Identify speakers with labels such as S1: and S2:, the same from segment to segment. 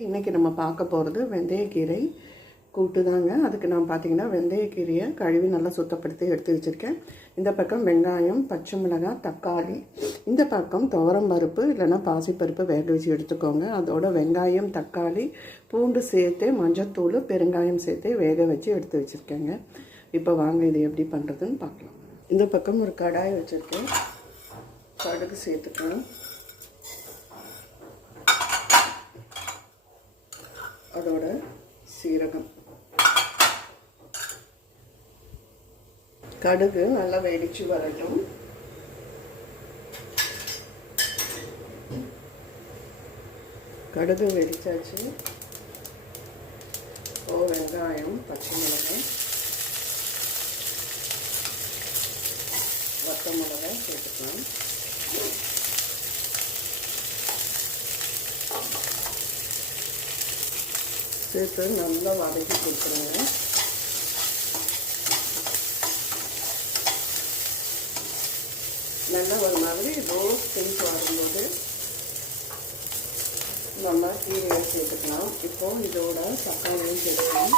S1: இன்றைக்கி நம்ம பார்க்க போகிறது வெந்தயக்கீரை கூட்டு தாங்க அதுக்கு நான் பார்த்தீங்கன்னா வெந்தயக்கீரையை கழுவி நல்லா சுத்தப்படுத்தி எடுத்து வச்சுருக்கேன். இந்த பக்கம் வெங்காயம் பச்சை மிளகாய் தக்காளி. இந்த பக்கம் துவரம் பருப்பு இல்லைன்னா பாசிப்பருப்பு வேக வச்சு எடுத்துக்கோங்க. அதோட வெங்காயம் தக்காளி பூண்டு சேர்த்து மஞ்சத்தூள் பெருங்காயம் சேர்த்து வேக வச்சு எடுத்து வச்சுருக்கேங்க. இப்போ வாங்க இது எப்படி பண்ணுறதுன்னு பார்க்கலாம். இந்த பக்கம் ஒரு கடாய் வச்சுருக்கேன். கடுகு சேர்த்துக்கணும். அதோட சீரகம். கடுகு நல்லா வெடிச்சு வரட்டும். கடுகு வெடிச்சாச்சு. ஓ வெங்காயம் பச்சை மிளகாய் வத்த மிளகாய் சேர்த்துக்கலாம். சேர்த்து நல்லா வதக்கி கொடுத்துருங்க. நல்லா ஒரு மாதிரி ரோஸ் பிங்க் வரும்போது நம்ம கீரையை சேர்த்துக்கலாம். இப்போ இதோட தக்காளியும் சேர்த்துக்கலாம்.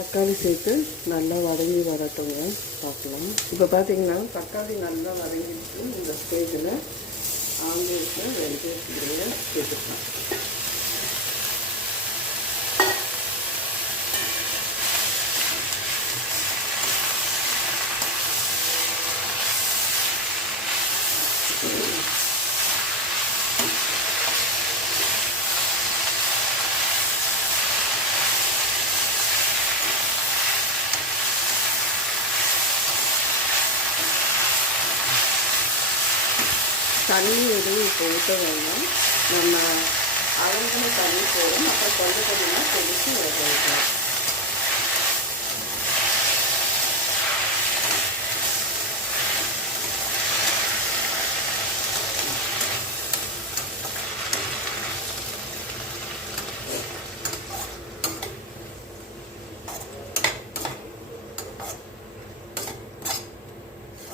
S1: தக்காளி சேர்த்து நல்லா வதங்கி வரட்டுங்க. பார்க்கலாம். இப்போ பார்த்தீங்கன்னா தக்காளி நல்லா வதங்கிட்டு இந்த ஸ்டேஜில் ஆங்கிலத்தில் வெந்தயக்கீரையை சேர்த்துக்கலாம். தண்ணி எதுவும் இப்போ ஊற்ற வேண்டாம். நம்ம அளவுக்கு தண்ணி போடும் அப்புறம் கொஞ்சம் கொஞ்சமாக தெளித்து வேக வைக்கலாம்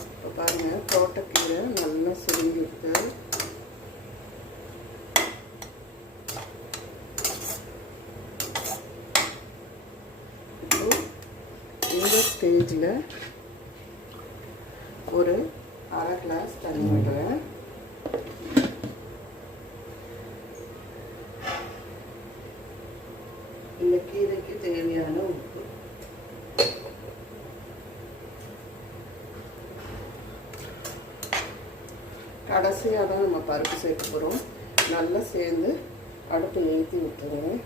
S1: இப்போ பாருங்கள் தோட்டக்கீரை நல்லா சுருங்கிருக்கு இப்போ இந்த ஸ்டேஜில் ஒரு அரை கிளாஸ் தண்ணி விடுறேன். இந்த கீரைக்கு தேவையான உப்பு. கடைசியாக தான் நம்ம பருப்பு சேர்க்க போகிறோம் நல்லா சேர்ந்து அடுப்பு ஏற்றி விட்டுருங்க.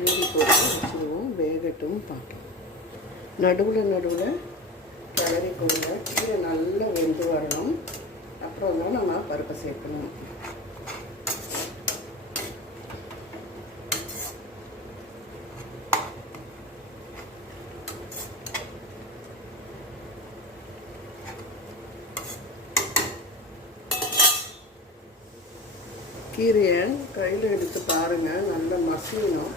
S1: மூடி போட்டு வச்சுருவோம் வேகட்டும் பார்ப்போம். நடுவில் நடுவில் கிளறி கொடுங்க கீரை நல்லா வெந்து வரணும். அப்புறம் தான் நம்ம பருப்பை சேர்க்கணும். கீரையை கையில் எடுத்து பாருங்கள் நல்லா மசியணும்.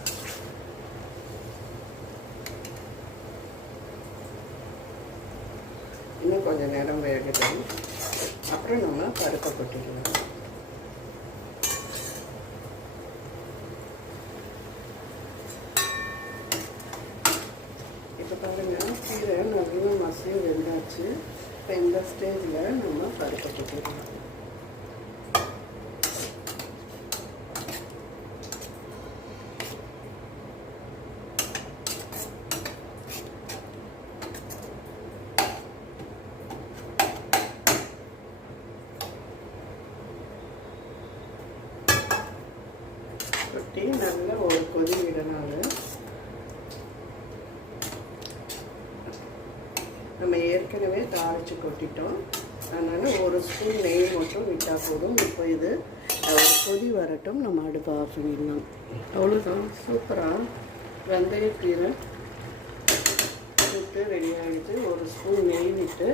S1: இன்னும் கொஞ்சம் நேரம் வேகட்டும். அப்புறம் நம்ம பருப்பை கொட்டிக்கலாம். இப்போ பாருங்கள் கீரை நல்லா மசிய வெந்தாச்சு. இப்போ இந்த ஸ்டேஜில் நம்ம பருப்பை கொட்டிக்கலாம். கொட்டி நல்லா ஒரு கொதி விடனால நம்ம ஏற்கனவே தாளித்து கொட்டிட்டோம். அதனால் ஒரு ஸ்பூன் நெய் மட்டும் விட்டால் போதும். இப்போ இது கொதி வரட்டும். நம்ம அடுப்பு ஆஃப் பண்ணிடலாம். அவ்வளோதான் சூப்பராக வெந்தயக்கீரை விட்டு ரெடி ஆகிடுச்சு ஒரு ஸ்பூன் நெய் விட்டு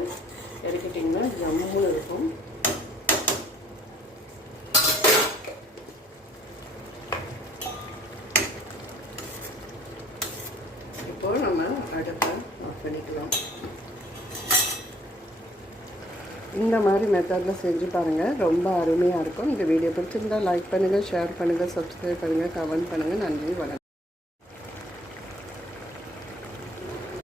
S1: இறக்கிட்டிங்கன்னா ஜம்முன்னு இருக்கும் இப்போ நம்ம அடுப்பை பண்ணிக்கலாம். இந்த மாதிரி மெத்தடில் செஞ்சு பாருங்கள் ரொம்ப அருமையாக இருக்கும். இந்த வீடியோ பிடிச்சிருந்தா லைக் பண்ணுங்கள் ஷேர் பண்ணுங்கள் சப்ஸ்கிரைப் பண்ணுங்கள் கமெண்ட் பண்ணுங்கள் நன்றி வணக்கம்.